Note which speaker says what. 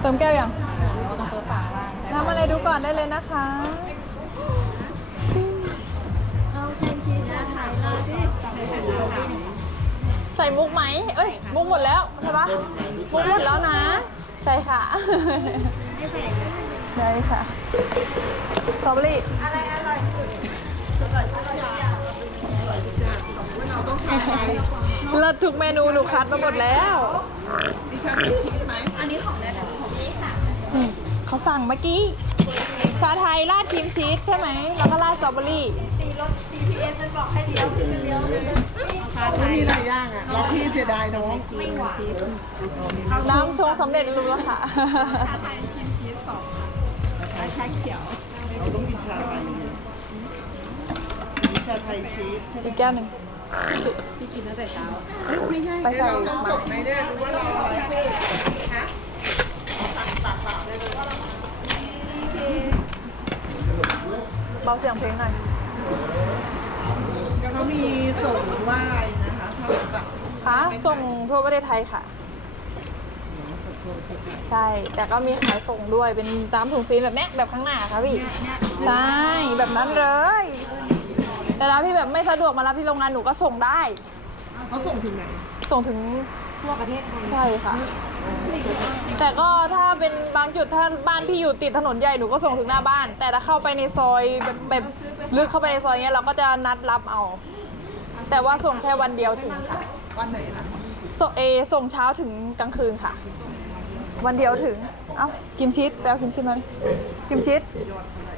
Speaker 1: ติมแก้วยัง
Speaker 2: ต้องเปิดฝาบ้าง
Speaker 1: น้ำอะไรดูก่อนได้เลยนะคะ
Speaker 2: เอาครีมชีสชาไทยราดสิ
Speaker 1: ใส่มุกไหมเอ้ยมุกหมดแล้วใช่ปะมุกหมดแล้วนะใช่ค่ะ
Speaker 2: ไม่ใส่
Speaker 1: ได้ค่ะสตรอเบอรี่
Speaker 3: อะไรอร่อยสุดเราต้องใช้ไทย
Speaker 1: เลิศทุกเมนูหนูคัดมาหมดแล้ว
Speaker 3: ดิฉันมีชีสไหม
Speaker 2: อันนี้ของแม่ของนี้ค่ะ
Speaker 1: นี่เขาสั่งเมื่อกี้ ชาไทยราดครีมชีสใช่ไหม แล้วก็ราดสตรอเบอรี่
Speaker 3: ตีรถ CPS มันบอกให้เลี้ยวเลี้ยวเลยไม่มีหลายอย่างอ่ะเราพี่เสียดายน้อง
Speaker 2: ไม่หวาน
Speaker 1: น้ำชงสำเร็จรูปแล้วค่ะ
Speaker 2: ชาไทยครีมชีส2ค่ะชาเขียว
Speaker 3: เราต้องกินชาไทยมีชาไทยชีสใช่ไหม
Speaker 1: อีกแก้วหนึ่ง
Speaker 2: พี่กินตั้งแต่เช้าไม่ใช่
Speaker 1: ไปใส่
Speaker 3: เราต้องจบไหมเนี่ยรู้ว่าเราอะไรฮะตักเปล่าได้เลย
Speaker 1: เบาเสียงเพลงหน่อย
Speaker 3: เขามีส่งว่าอะไรนะคะถ้าเราแบบ
Speaker 1: ค่ะส่งทั่วประเทศไทยค่ะ ใช่ แต่ก็มีขายส่งด้วยเป็นตามถุงซีลแบบเนี้ยแบบข้างหน้าค่ะพี่ ใช่ แบบนั้นเลย แต่ถ้าพี่แบบไม่สะดวกมารับที่โรงงานหนูก็ส่งได้
Speaker 3: เขาส่งถึงไหน
Speaker 1: ส่งถึง
Speaker 2: ทั่วประเทศไทย
Speaker 1: ใช่ค่ะ แต่ก็ถ้าเป็นบางจุดถ้าบ้านพี่อยู่ติดถนนใหญ่หนูก็ส่งถึงหน้าบ้าน แต่ถ้าเข้าไปในซอยแบบลึกเข้าไปในซอยเนี้ยเราก็จะนัดรับเอา แต่ว่าส่งแค่วันเดียวถึงค่ะ
Speaker 3: วันไหนนะ
Speaker 1: ส่งเช้าถึงกลางคืนค่ะ วันเดียวถึง เอ้ากิมชีสแล้วกิมชีสมาดิกิมชีส
Speaker 3: ยอดเท่าไหร่